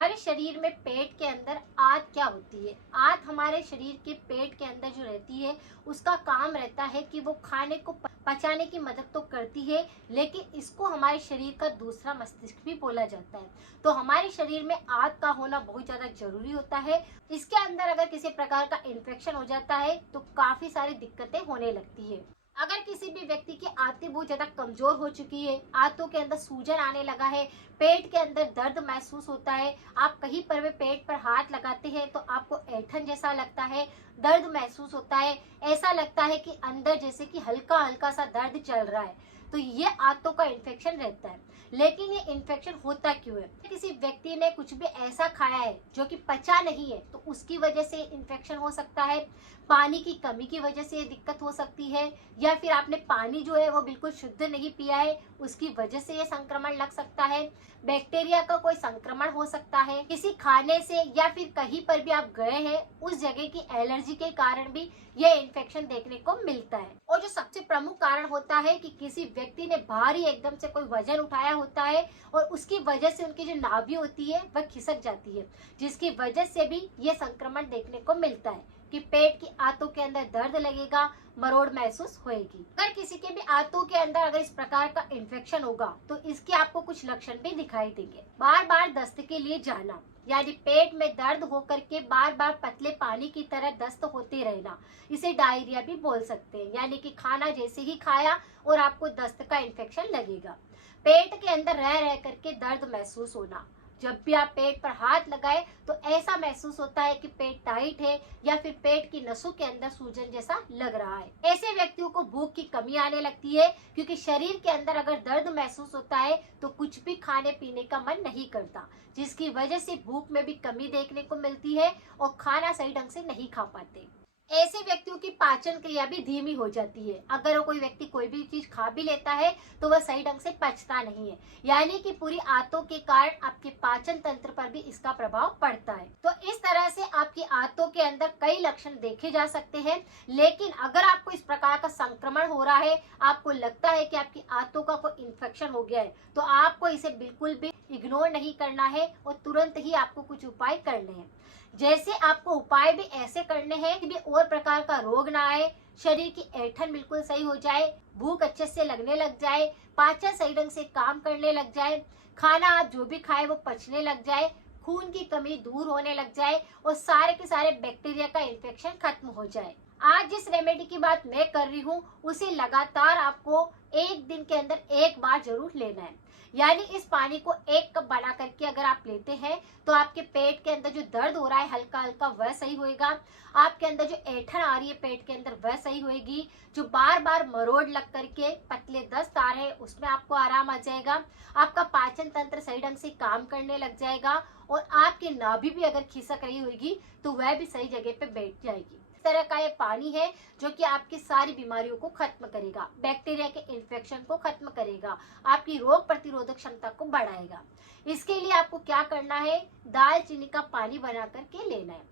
हमारे शरीर में पेट के अंदर आंत क्या होती है। आंत हमारे शरीर के पेट के अंदर जो रहती है उसका काम रहता है कि वो खाने को पचाने की मदद तो करती है, लेकिन इसको हमारे शरीर का दूसरा मस्तिष्क भी बोला जाता है। तो हमारे शरीर में आंत का होना बहुत ज्यादा जरूरी होता है। इसके अंदर अगर किसी प्रकार का इन्फेक्शन हो जाता है तो काफी सारी दिक्कतें होने लगती है। अगर किसी भी व्यक्ति की आंतें बहुत ज्यादा कमजोर हो चुकी है, आंतों के अंदर सूजन आने लगा है, पेट के अंदर दर्द महसूस होता है, आप कहीं पर भी पेट पर हाथ लगाते हैं तो आपको ऐठन जैसा लगता है, दर्द महसूस होता है, ऐसा लगता है कि अंदर जैसे कि हल्का हल्का सा दर्द चल रहा है, तो ये आंतों का इन्फेक्शन रहता है। लेकिन ये इन्फेक्शन होता क्यों है? किसी व्यक्ति ने कुछ भी ऐसा खाया है जो कि पचा नहीं है तो उसकी वजह से इन्फेक्शन हो सकता है। पानी की कमी की वजह से ये दिक्कत हो सकती है, या फिर आपने पानी जो है वो बिल्कुल शुद्ध नहीं पिया है, उसकी वजह से ये संक्रमण लग सकता है। बैक्टीरिया का कोई संक्रमण हो सकता है किसी खाने से, या फिर कहीं पर भी आप गए हैं उस जगह की एलर्जी के कारण भी ये इन्फेक्शन देखने को मिलता है। और जो सबसे प्रमुख कारण होता है कि किसी व्यक्ति ने भारी एकदम से कोई वजन उठाया होता है और उसकी वजह से उनकी जो नाभि होती है वह खिसक जाती है, जिसकी वजह से भी ये संक्रमण देखने को मिलता है कि पेट की आंतों के अंदर दर्द लगेगा, मरोड़ महसूस होएगी। अगर किसी के भी आंतों के अंदर अगर इस प्रकार का इन्फेक्शन होगा तो इसके आपको कुछ लक्षण भी दिखाई देंगे। बार बार दस्त के लिए जाना, यानी पेट में दर्द होकर के बार बार पतले पानी की तरह दस्त होते रहना, इसे डायरिया भी बोल सकते हैं, यानी कि खाना जैसे ही खाया और आपको दस्त का इन्फेक्शन लगेगा। पेट के अंदर रह रह करके दर्द महसूस होना, जब भी आप पेट पर हाथ लगाए तो ऐसा महसूस होता है कि पेट टाइट है या फिर पेट की नसों के अंदर सूजन जैसा लग रहा है। ऐसे व्यक्तियों को भूख की कमी आने लगती है, क्योंकि शरीर के अंदर अगर दर्द महसूस होता है तो कुछ भी खाने पीने का मन नहीं करता, जिसकी वजह से भूख में भी कमी देखने को मिलती है और खाना सही ढंग से नहीं खा पाते। ऐसे व्यक्तियों की पाचन क्रिया भी धीमी हो जाती है। अगर वो कोई व्यक्ति कोई भी चीज खा भी लेता है तो वह सही ढंग से पचता नहीं है, यानी कि पूरी आंतों के कारण आपके पाचन तंत्र पर भी इसका प्रभाव पड़ता है। तो इस तरह से आपकी आंतों के अंदर कई लक्षण देखे जा सकते हैं। लेकिन अगर आपको इस प्रकार का संक्रमण हो रहा है, आपको लगता है कि आपकी आंतों का कोई इन्फेक्शन हो गया है, तो आपको इसे बिल्कुल भी इग्नोर नहीं करना है और तुरंत ही आपको कुछ उपाय करने हैं। जैसे आपको उपाय भी ऐसे करने हैं कि भी और प्रकार का रोग ना आए, शरीर की ऐठन बिल्कुल सही हो जाए, भूख अच्छे से लगने लग जाए, पाचन सही ढंग से काम करने लग जाए, खाना आप जो भी खाए वो पचने लग जाए, खून की कमी दूर होने लग जाए और सारे के सारे बैक्टीरिया का इन्फेक्शन खत्म हो जाए। आज जिस रेमेडी की बात मैं कर रही हूँ उसे लगातार आपको एक दिन के अंदर एक बार जरूर लेना है। यानी इस पानी को एक कप बना करके अगर आप लेते हैं तो आपके पेट के अंदर जो दर्द हो रहा है हल्का हल्का वह सही होएगा, आपके अंदर जो ऐठन आ रही है पेट के अंदर वह सही होएगी, जो बार बार मरोड़ लग करके पतले दस्त आ रहे हैं उसमें आपको आराम आ जाएगा, आपका पाचन तंत्र सही ढंग से काम करने लग जाएगा और आपकी नाभि भी अगर खिसक रही होगी तो वह भी सही जगह पे बैठ जाएगी। इस तरह का ये पानी है जो कि आपकी सारी बीमारियों को खत्म करेगा, बैक्टीरिया के इन्फेक्शन को खत्म करेगा, आपकी रोग प्रतिरोधक क्षमता को बढ़ाएगा। इसके लिए आपको क्या करना है, दालचीनी का पानी बना करके लेना है।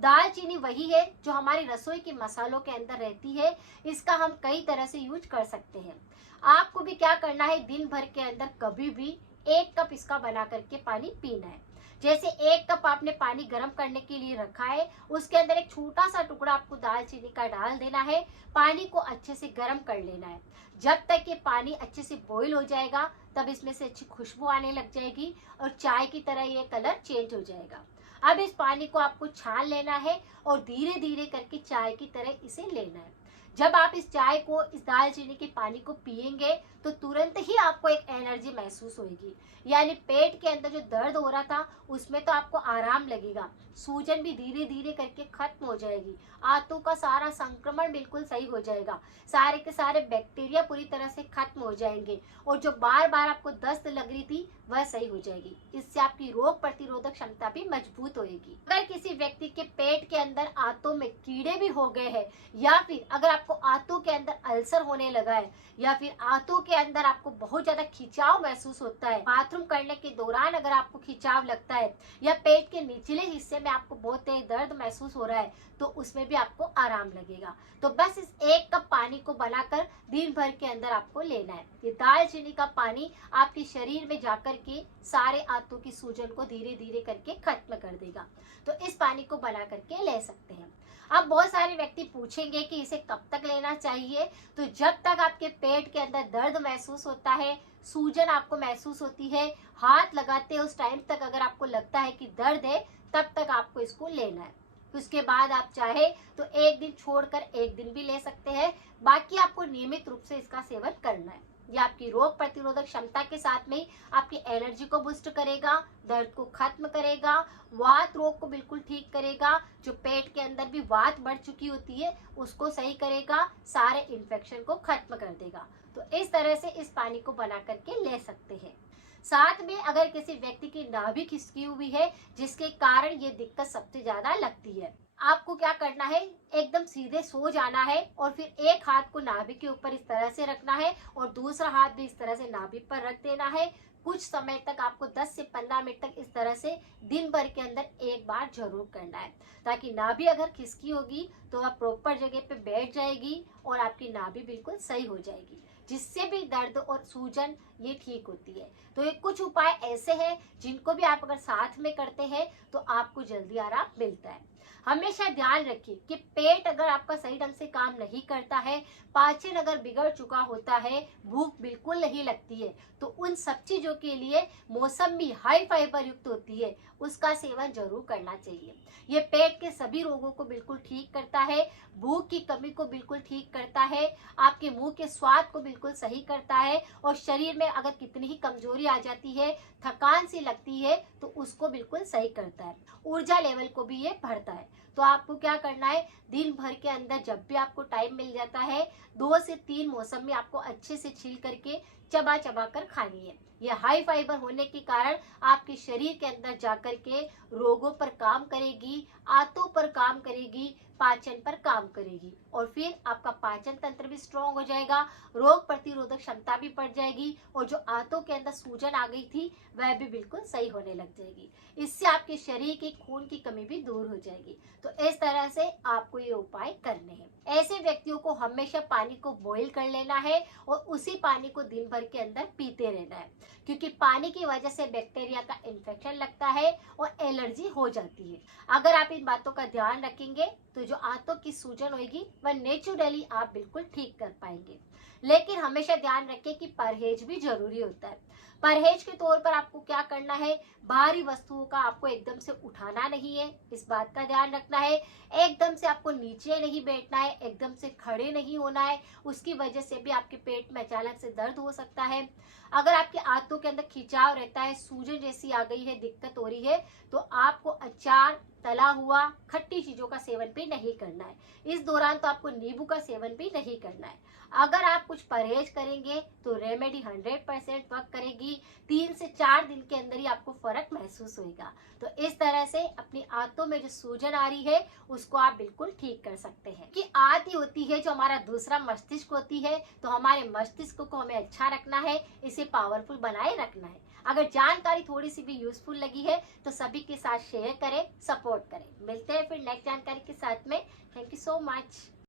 दालचीनी वही है जो हमारी रसोई के मसालों के अंदर रहती है, इसका हम कई तरह से यूज कर सकते हैं। आपको भी क्या करना है, दिन भर के अंदर कभी भी एक कप इसका बना करके पानी पीना है। जैसे एक कप आपने पानी गर्म करने के लिए रखा है, उसके अंदर एक छोटा सा टुकड़ा आपको दालचीनी का डाल देना है, पानी को अच्छे से गर्म कर लेना है। जब तक ये पानी अच्छे से बॉईल हो जाएगा तब इसमें से अच्छी खुशबू आने लग जाएगी और चाय की तरह ये कलर चेंज हो जाएगा। अब इस पानी को आपको छान लेना है और धीरे धीरे करके चाय की तरह इसे लेना है। जब आप इस चाय को, इस दालचीनी के पानी को पिएंगे तो तुरंत ही आपको एक एनर्जी महसूस होगी, यानी पेट के अंदर जो दर्द हो रहा था उसमें तो आपको आराम लगेगा, सूजन भी धीरे धीरे करके खत्म हो जाएगी, आंतों का सारा संक्रमण बिल्कुल सही हो जाएगा, सारे के सारे बैक्टीरिया पूरी तरह से खत्म हो जाएंगे और जो बार बार आपको दस्त लग रही थी वह सही हो जाएगी। इससे आपकी रोग प्रतिरोधक क्षमता भी मजबूत होगी। अगर किसी व्यक्ति के पेट के अंदर आंतों में कीड़े भी हो गए हैं, या फिर अगर आपको आंतों के अंदर अल्सर होने लगा है, या फिर आंतों के अंदर आपको बहुत ज्यादा खिंचाव महसूस होता है, बाथरूम करने के दौरान अगर आपको खिंचाव लगता है, या पेट के निचले हिस्से में आपको बहुत तेज दर्द महसूस हो रहा है, तो उसमें भी आपको आराम लगेगा। तो बस इस एक कप पानी को बनाकर दिन भर के अंदर आपको लेना है। ये दालचीनी का पानी आपके शरीर में जाकर करके सारे आंतों की सूजन को धीरे धीरे करके खत्म कर देगा। तो इस पानी को बना करके ले सकते हैं। अब बहुत सारे व्यक्ति पूछेंगे कि इसे कब तक लेना चाहिए। तो जब तक आपके पेट के अंदर दर्द महसूस होता है, सूजन आपको महसूस होती है, हाथ लगाते हैं उस टाइम तक अगर आपको लगता है कि दर्द है, तब तक आपको इसको लेना है। उसके बाद आप चाहे तो एक दिन छोड़कर एक दिन भी ले सकते हैं। बाकी आपको नियमित रूप से इसका सेवन करना है। ये आपकी रोग प्रतिरोधक क्षमता के साथ में आपकी एनर्जी को बूस्ट करेगा, दर्द को खत्म करेगा, वात रोग को बिल्कुल ठीक करेगा, जो पेट के अंदर भी वात बढ़ चुकी होती है उसको सही करेगा, सारे इन्फेक्शन को खत्म कर देगा। तो इस तरह से इस पानी को बना करके ले सकते हैं। साथ में अगर किसी व्यक्ति की नाभि खिसकी हुई है जिसके कारण ये दिक्कत सबसे ज्यादा लगती है, आपको क्या करना है, एकदम सीधे सो जाना है और फिर एक हाथ को नाभि के ऊपर इस तरह से रखना है और दूसरा हाथ भी इस तरह से नाभि पर रख देना है। कुछ समय तक आपको 10 से 15 मिनट तक इस तरह से दिन भर के अंदर एक बार जरूर करना है, ताकि नाभि अगर खिसकी होगी तो वह प्रॉपर जगह पे बैठ जाएगी और आपकी नाभि बिल्कुल सही हो जाएगी, जिससे भी दर्द और सूजन ये ठीक होती है। तो ये कुछ उपाय ऐसे हैं जिनको भी आप अगर साथ में करते हैं तो आपको जल्दी आराम मिलता है। हमेशा ध्यान रखिए कि पेट अगर आपका सही ढंग से काम नहीं करता है, पाचन अगर बिगड़ चुका होता है, भूख बिल्कुल नहीं लगती है, तो उन सब चीजों के लिए मौसमी हाई फाइबर युक्त होती है, उसका सेवन जरूर करना चाहिए। ये पेट के सभी रोगों को बिल्कुल ठीक करता है, भूख की कमी को बिल्कुल ठीक करता है, आपके मुंह के स्वाद को बिल्कुल सही करता है और शरीर में अगर कितनी ही कमजोरी आ जाती है, थकान सी लगती है, तो उसको बिल्कुल सही करता है। ऊर्जा लेवल को भी ये बढ़ता है। तो आपको क्या करना है, दिन भर के अंदर जब भी आपको टाइम मिल जाता है 2 से 3 मौसमी आपको अच्छे से छील करके चबा चबा कर खानी है। यह हाई फाइबर होने के कारण आपके शरीर के अंदर जाकर के रोगों पर काम करेगी, आंतों पर काम करेगी, पाचन पर काम करेगी और फिर आपका पाचन तंत्र भी स्ट्रांग हो जाएगा, रोग प्रतिरोधक क्षमता भी बढ़ जाएगी और जो आंतों के अंदर सूजन आ गई थी वह भी बिल्कुल सही होने लग जाएगी। इससे आपके शरीर की खून की कमी भी दूर हो जाएगी। तो इस तरह से आपको ये उपाय करने हैं। ऐसे व्यक्तियों को हमेशा पानी को बॉईल कर लेना है और उसी पानी को दिन भर के अंदर पीते रहना है, क्योंकि पानी की वजह से बैक्टीरिया का इन्फेक्शन लगता है और एलर्जी हो जाती है। अगर आप इन बातों का ध्यान रखेंगे तो जो आंतों की सूजन होगी वह नेचुरली आप बिल्कुल ठीक कर पाएंगे। लेकिन हमेशा ध्यान रखें कि परहेज भी जरूरी होता है। परहेज के तौर पर आपको क्या करना है, भारी वस्तुओं का आपको एकदम से उठाना नहीं है, इस बात का ध्यान रखना है। एकदम से आपको नीचे नहीं बैठना है, एकदम से खड़े नहीं होना है, उसकी वजह से भी आपके पेट में अचानक से दर्द हो सकता है। अगर आपके आंतों के अंदर खिंचाव रहता है, सूजन जैसी आ गई है, दिक्कत हो रही है, तो आपको अचार, तला हुआ, खट्टी चीजों का सेवन भी नहीं करना है। इस दौरान तो आपको नींबू का सेवन भी नहीं करना है। अगर आप कुछ परहेज करेंगे तो रेमेडी 100% वर्क करेगी। 3 से 4 दिन के अंदर ही आपको फर्क महसूस होगा। तो इस तरह से अपनी आंतों में जो सूजन आ रही है उसको आप बिल्कुल ठीक कर सकते हैं। कि आंत होती है जो हमारा दूसरा मस्तिष्क होती है, तो हमारे मस्तिष्क को हमें अच्छा रखना है, इसे पावरफुल बनाए रखना है। अगर जानकारी थोड़ी सी भी यूजफुल लगी है तो सभी के साथ शेयर करें, सपोर्ट करें। मिलते हैं फिर नेक्स्ट जानकारी के साथ में। Thank you so much.